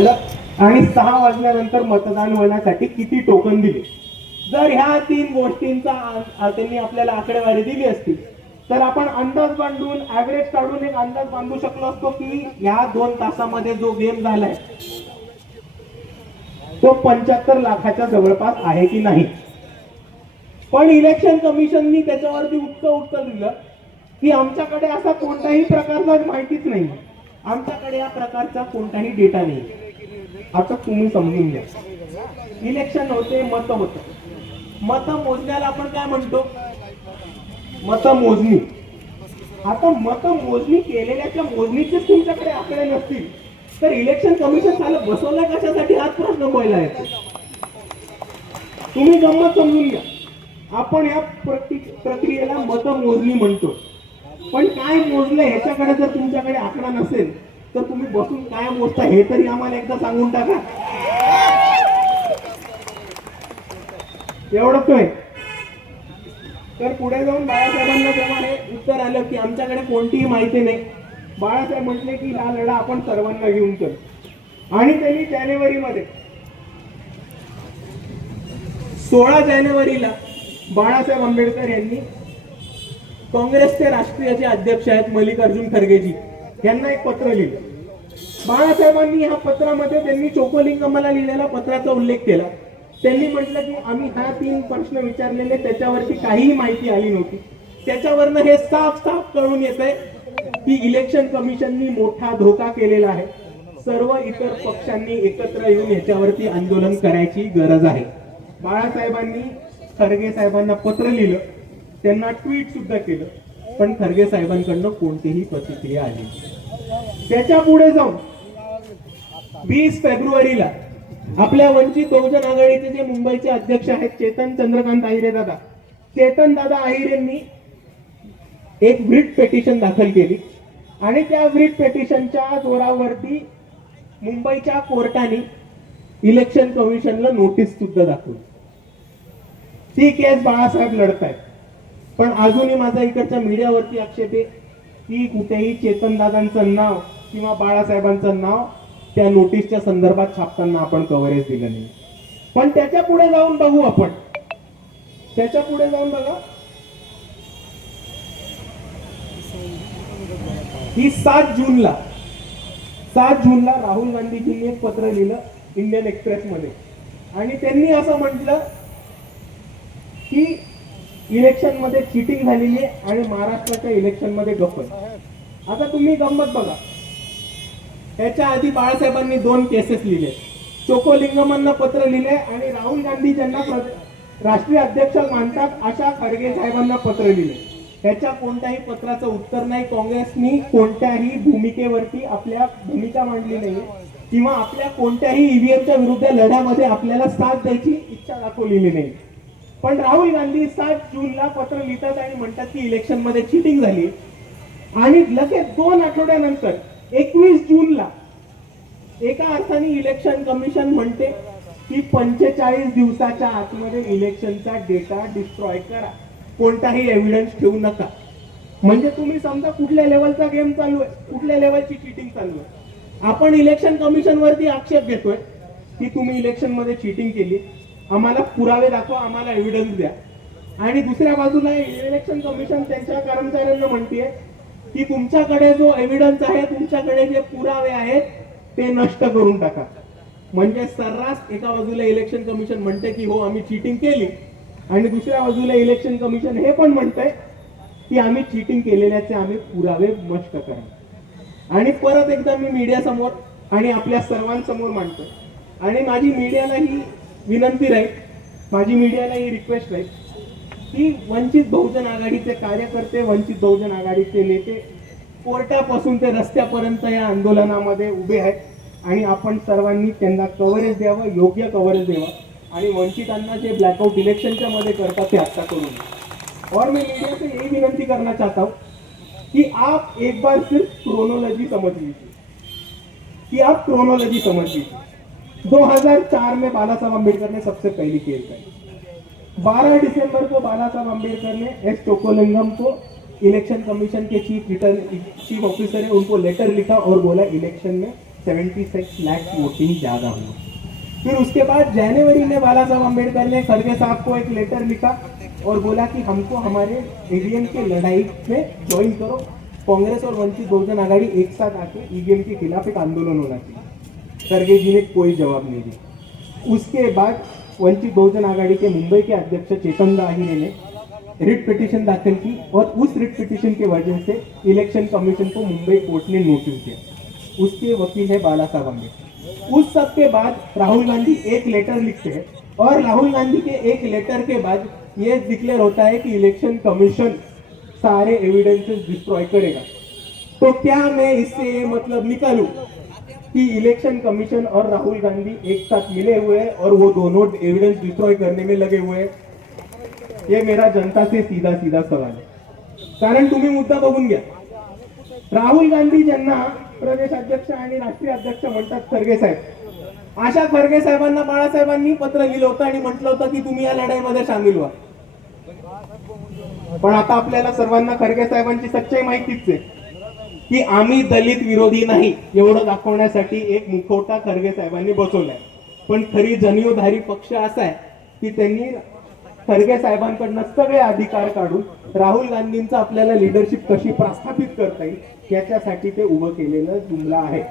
केलं आणि सहा वाजल्यानंतर मतदान होण्यासाठी किती टोकन दिले? जर ह्या तीन गोष्टींचा त्यांनी आपल्याला आकडेवारी दिली असती तर आपण अंदाज बांधून ऍव्हरेज काढून एक अंदाज बांधू शकलो असतो की ह्या दोन तासामध्ये जो गेम झालाय तो पंच्याहत्तर लाखाच्या जवळपास आहे की नाही? पण इलेक्शन कमिशननी त्याच्यावरती उत्तर उत्तर दिलं की आमच्याकडे असा कोणताही प्रकारचा माहितीच नाही. आमच्याकडे या प्रकारचा कोणताही डेटा नाही. आता तुम्ही समजून घ्या. इलेक्शन होते मत होत. मत मोजण्याला आपण काय म्हणतो? मत मोजणी. आता मत मोजणी केलेल्याच्या मोजणीचेच तुमच्याकडे आकडे नसतील. तर इलेक्शन कमिशन झालं बसवलं कशासाठी? हाच प्रश्न पहिला येतो. तुम्ही गंमत समजून घ्या. आपण या प्रक्रियेला मत मोजणी म्हणतो. पण काय मोजलं ह्याच्याकडे जर तुमच्याकडे आकडा नसेल तर तुम्ही बसून काय मोजता हे तरी आम्हाला एकदा सांगून टाका. एवढंच काय तर पुढे जाऊन बाळासाहेबांना जेव्हा हे उत्तर आलं की आमच्याकडे कोणतीही माहिती नाही. बाळासाहेब म्हटले की हा लढा आपण सर्वांना घेऊन करू आणि त्यांनी जानेवारीमध्ये सोळा जानेवारीला बाळासाहेब आंबेडकर यांनी काँग्रेसचे राष्ट्रीय जे अध्यक्ष आहेत मल्लिकार्जुन खरगेजी. यांना एक पत्र लिहिलं. बाळासाहेबांनी ह्या पत्रामध्ये त्यांनी चोकोलिंगमाला लिहिलेल्या पत्राचा उल्लेख केला. त्यांनी म्हटलं की आम्ही हा तीन प्रश्न विचारलेले त्याच्यावरती काहीही माहिती आली नव्हती. त्याच्यावरनं हे साफ साफ कळून येत आहे की इलेक्शन कमिशननी मोठा धोका केलेला आहे. सर्व इतर पक्षांनी एकत्र येऊन याच्यावरती आंदोलन करायची गरज आहे. बाळासाहेबांनी खरगे साहेबांना पत्र लिहिलं. त्यांना ट्विट सुद्धा केलं. पण खरगे साहेबांकडनं कोणतीही प्रतिक्रिया आली त्याच्या पुढे जाऊन वीस फेब्रुवारीला आपल्या वंचित बहुजन आघाडीचे जे मुंबईचे अध्यक्ष आहेत चेतन चंद्रकांत आहिरे दादा. चेतन दादा आहिरेंनी एक ब्रिट पेटिशन दाखल केली. आणि त्या ब्रिट पेटिशनच्या जोरावरती मुंबईच्या कोर्टाने इलेक्शन कमिशनला नोटीस सुद्धा दाखवली. ती केस बाळासाहेब लढतायत. पण अजूनही माझा इकडच्या मीडियावरती आक्षेप आहे की कुठेही चेतनदादांचं नाव किंवा बाळासाहेबांचं नाव त्या नोटीसच्या संदर्भात छापताना आपण कव्हरेज दिलं नाही. पण त्याच्या पुढे जाऊन बघू आपण. त्याच्या पुढे जाऊन बघा. ही सात जूनला सात जूनला राहुल गांधीजींनी एक पत्र लिहिलं इंडियन एक्सप्रेस मध्ये आणि त्यांनी असं म्हटलं की इलेक्शनमध्ये चिटिंग झालेली आहे आणि महाराष्ट्राच्या इलेक्शनमध्ये गप्प आता तुम्ही गंमत बघा. त्याच्या आधी बाळासाहेबांनी दोन केसेस लिहिले. चोकोलिंगमांना पत्र लिहिले आणि राहुल गांधी ज्यांना राष्ट्रीय अध्यक्ष मानतात अशा खडगे साहेबांना पत्र लिहिले. त्याच्या कोणत्याही पत्राचं उत्तर नाही. काँग्रेसनी कोणत्याही भूमिकेवरती आपल्या भूमिका मांडली नाही. किंवा आपल्या कोणत्याही ईव्हीएमच्या विरुद्ध लढ्यामध्ये आपल्याला साथ द्यायची इच्छा दाखवलेली नाही. पण राहुल गांधी सात जूनला पत्र लिहितात आणि म्हणतात की इलेक्शनमध्ये चिटिंग झाली. आणि लगेच दोन आठवड्यानंतर एकवीस जूनला एका अर्थाने इलेक्शन कमिशन म्हणते की पंचेचाळीस दिवसाच्या आतमध्ये इलेक्शनचा डेटा डिस्ट्रॉय करा. कोणताही एव्हिडन्स ठेवू नका. म्हणजे तुम्ही समजा कुठल्या लेवलचा गेम चालू आहे कुठल्या लेवलची चिटिंग चालू आहे. आपण इलेक्शन कमिशन वरती आक्षेप घेतोय की तुम्ही इलेक्शनमध्ये चिटिंग केली. आम्हाला पुरावे दाखवा आम्हाला एव्हिडन्स द्या. आणि दुसऱ्या बाजूला इलेक्शन कमिशन त्यांच्या कर्मचाऱ्यांना म्हणते की तुमच्याकडे जो एव्हिडन्स आहे तुमच्याकडे जे पुरावे आहेत ते नष्ट करून टाका. म्हणजे सर्रास एका बाजूला इलेक्शन कमिशन म्हणते की हो आम्ही चिटिंग केली. आणि दुसऱ्या बाजूला इलेक्शन कमिशन हे पण म्हणतंय की आम्ही चिटिंग केलेल्याचे आम्ही पुरावे नष्ट करा. आणि परत एकदा मी मीडिया समोर आणि आपल्या सर्वांसमोर मांडतो आणि माझी मीडियाला ही विनंती राहील. माझी मीडियाला ही रिक्वेस्ट राहील. की वंचित बहुजन आघाडीचे कार्यकर्ते वंचित बहुजन आघाडीचे नेते कोर्टापासून ते रस्त्यापर्यंत या आंदोलनामध्ये उभे आहेत आणि आपण सर्वांनी त्यांना कव्हरेज द्यावं योग्य कव्हरेज द्यावं. आणि वंचितांना जे ब्लॅकआउट इलेक्शनच्या मध्ये करतात ते आता करू नये और मी मीडिया से यही विनंती करना चाहता हूँ कि आप एक बार सिर्फ क्रोनोलॉजी समझ लीजिए. कि आप क्रोनोलॉजी समझ लीजिए. 2004 में बाला साहब अम्बेडकर ने सबसे पहली केस की 12 दिसंबर को बाला साहब अम्बेडकर ने एस चोकोलिंगम को इलेक्शन कमीशन के चीफ रिटर्न चीफ ऑफिसर है उनको लेटर लिखा और बोला इलेक्शन में 76 लाख वोटिंग ज्यादा हुआ फिर उसके बाद जनवरी में बाला साहब अम्बेडकर ने खड़गे साहब को एक लेटर लिखा और बोला कि हमको हमारे ईवीएम की लड़ाई में ज्वाइन करो। कांग्रेस और वंचित बहुजन आघाड़ी एक साथ आके ईवीएम के खिलाफ एक आंदोलन होना चाहिए। खड़गे जी ने कोई जवाब नहीं दिया। उसके बाद वंचित बहुजन आघाड़ी के मुंबई के अध्यक्ष चेतन दाहिने ने रिट पिटीशन दाखिल की और उस रिट पिटीशन के वजह से इलेक्शन कमीशन को मुंबई कोर्ट ने नोटिस दिया। उसके वकील है बाला साहब अम्बेडकर उस सब के बाद राहुल गांधी एक लेटर लिखते हैं और राहुल गांधी के एक लेटर के बाद ये डिक्लेयर होता है कि इलेक्शन कमीशन सारे एविडेंसेस डिस्ट्रॉय करेगा। तो क्या मैं इससे ये मतलब निकालूं? कि इलेक्शन कमीशन और राहुल गांधी एक साथ मिले हुए हैं और वो दोनों एविडेंस डिस्ट्रॉय करने में लगे हुए हैं। ये मेरा जनता से सीधा सीधा सवाल आहे कारण तुम्ही मुद्दा बघून घ्या। राहुल गांधी ज्यांना प्रदेश अध्यक्ष आणि राष्ट्रीय अध्यक्ष म्हणतात खरगे साहेब. अशा खरगे साहेबांना बाळासाहेबांनी पत्र लिहिलं होतं आणि म्हटलं होतं की तुम्ही या लढाईमध्ये सामील व्हा. पण आता आपल्याला सर्वांना खरगे साहेबांची सच्चाई माहितीच आहे. की आम्ही दलित विरोधी नाही एवढं दाखवण्यासाठी एक मुखवटा खरगे साहेबांनी बसवलाय. पण खरी जनीवधारी पक्ष असा आहे की त्यांनी खरगे साहेबांकडनं सगळे अधिकार काढून राहुल गांधींचं आपल्याला लिडरशिप कशी प्रस्थापित करता येईल याच्यासाठी ते उभं केलेलं जुमला आहे.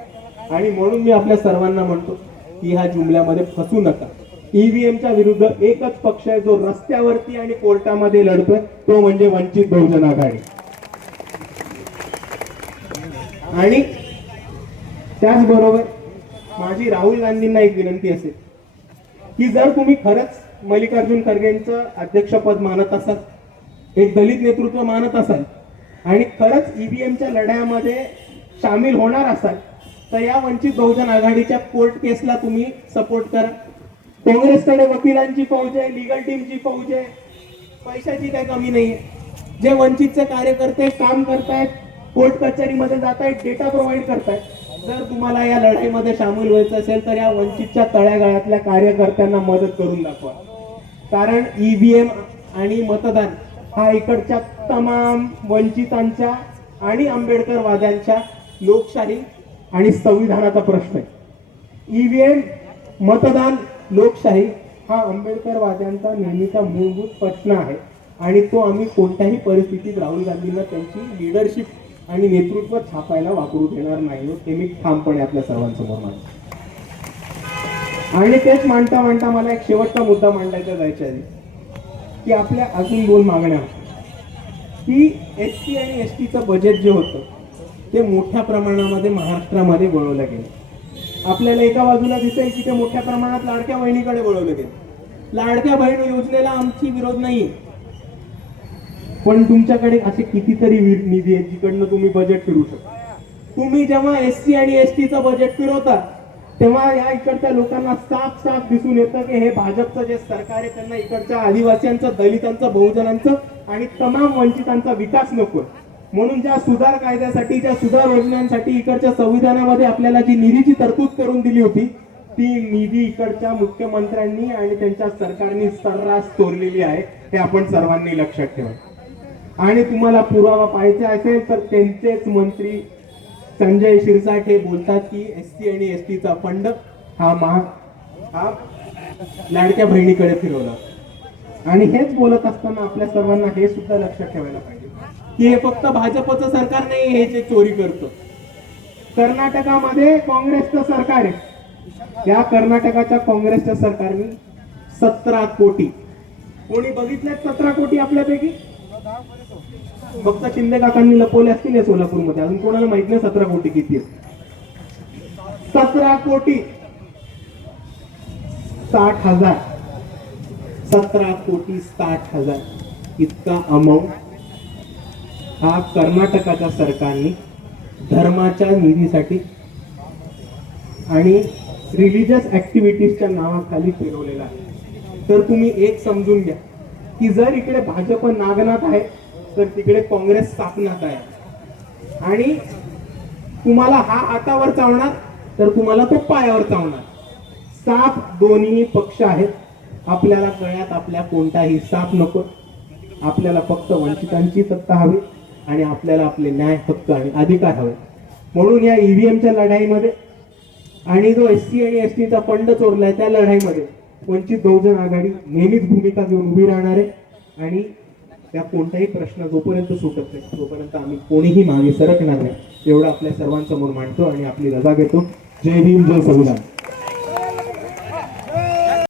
आणि म्हणून मी आपल्या सर्वांना म्हणतो की ह्या जुमल्यामध्ये फसू नका. ईव्हीएमच्या विरुद्ध एकच पक्ष आहे जो रस्त्यावरती आणि कोर्टामध्ये लढतोय तो म्हणजे वंचित बहुजन आघाडी. आणि त्याचबरोबर माझी राहुल गांधींना एक विनंती असेल की जर तुम्ही खरंच मल्लिकार्जुन खरगेंचं अध्यक्षपद मानत असाल एक दलित नेतृत्व मानत असाल आणि खरंच ईव्हीएमच्या लढ्यामध्ये सामील होणार असाल तर या वंचित बहुजन आघाडीच्या कोर्ट केसला तुम्ही सपोर्ट करा. काँग्रेसकडे वकिलांची फौज आहे लिगल टीमची फौज आहे पैशाची काही कमी नाही आहे जे वंचितचे कार्यकर्ते काम करतायत कोर्ट कचेरीमध्ये जातायत डेटा प्रोव्हाइड करतायत. जर तुम्हाला या लढाईमध्ये सामील व्हायचं असेल तर या वंचितच्या तळ्यागाळातल्या कार्यकर्त्यांना मदत करून दाखवा. कारण ईव्हीएम आणि मतदान हा इकडच्या तमाम वंचितांच्या आणि आंबेडकरवाद्यांच्या लोकशाही आणि संविधानाचा प्रश्न आहे. ईव्हीएम मतदान लोकशाही हा आंबेडकरवाद्यांचा नेहमीचा मूलभूत प्रश्न आहे आणि तो आम्ही कोणत्याही परिस्थितीत राहुल गांधींना त्यांची लिडरशिप आणि नेतृत्व छापायला वापरू देणार नाही हो. ते मी ठामपणे आपल्या सर्वांसमोर मांडतो आणि तेच मांडता मांडता मला एक शेवटचा मुद्दा मांडायचा जायच्या आहे की आपल्या अजून दोन मागण्या. होत्या की एस टी आणि एस टीचं बजेट जे होतं ते मोठ्या प्रमाणामध्ये महाराष्ट्रामध्ये वळवलं गेलं. आपल्याला एका बाजूला दिसेल की ते मोठ्या प्रमाणात लाडक्या बहिणीकडे वळवलं गेलं. लाडक्या बहीण योजनेला आमची विरोध नाहीये. पण तुमच्याकडे असे कितीतरी निधी आहेत जिकडनं तुम्ही बजेट फिरू शकता. तुम्ही जेव्हा एस सी आणि एस टीचं बजेट फिरवता तेव्हा या इकडच्या लोकांना साफ साफ दिसून येतं की हे भाजपचं जे सरकार आहे त्यांना इकडच्या आदिवासींचं दलितांचं बहुजनांचं आणि तमाम वंचितांचा विकास नको म्हणून ज्या सुधार कायद्यासाठी ज्या सुधार योजनांसाठी इकडच्या संविधानामध्ये आपल्याला जी निधीची तरतूद करून दिली होती ती निधी इकडच्या मुख्यमंत्र्यांनी आणि त्यांच्या सरकारने सर्रास चोरलेली आहे हे आपण सर्वांनी लक्षात ठेवा आणि तुम्हाला पुरावा पाहायचा असेल तर त्यांचेच मंत्री संजय शिरसाट हे बोलतात की एस टी आणि एस टीचा फंड हा महा हा लाडक्या बहिणीकडे फिरवला. आणि हेच बोलत असताना आपल्या सर्वांना हे सुद्धा लक्षात ठेवायला पाहिजे. की हे फक्त भाजपचं सरकार नाही हे जे चोरी करतं. कर्नाटकामध्ये काँग्रेसचं सरकार आहे. या कर्नाटकाच्या काँग्रेसच्या सरकारने सतरा कोटी. कोणी बघितल्यात सतरा कोटी आपल्यापैकी? फक्त शिंदे काकांनी लपवले असतील या सोलापूरमध्ये? अजून कोणाला माहीत नाही सतरा कोटी किती सतरा कोटी. साठ हजार. सतरा कोटी साठ हजार. इतका अमाऊंट हा कर्नाटकाच्या सरकारने धर्माच्या निधीसाठी आणि रिलिजियस ऍक्टिव्हिटीजच्या नावाखाली फिरवलेला आहे. तर तुम्ही एक समजून घ्या की जर इकडे भाजप नागनाथ आहे तर तिकडे काँग्रेस स्थापनात आहे. आणि तुम्हाला हा हातावर चावणार तर तुम्हाला तो पायावर चावणार. साप दोन्ही पक्ष आहेत. आपल्याला कळ्यात आपल्या कोणताही साप नको. आपल्याला फक्त वंचितांची सत्ता हवी आणि आपल्याला आपले न्याय हक्क आणि अधिकार हवे. म्हणून या ईव्हीएमच्या लढाईमध्ये आणि जो एस सी आणि एस टीचा फंड चोरलाय त्या लढाईमध्ये वंचित बहुजन आघाडी नेहमीच भूमिका घेऊन उभी राहणार आहे. आणि त्या कोणताही प्रश्न जोपर्यंत सुटत नाही तोपर्यंत आम्ही कोणीही मागे सरकणार नाही एवढं आपल्या सर्वांसमोर मांडतो आणि आपली रजा घेतो. जय भीम जय संविधान.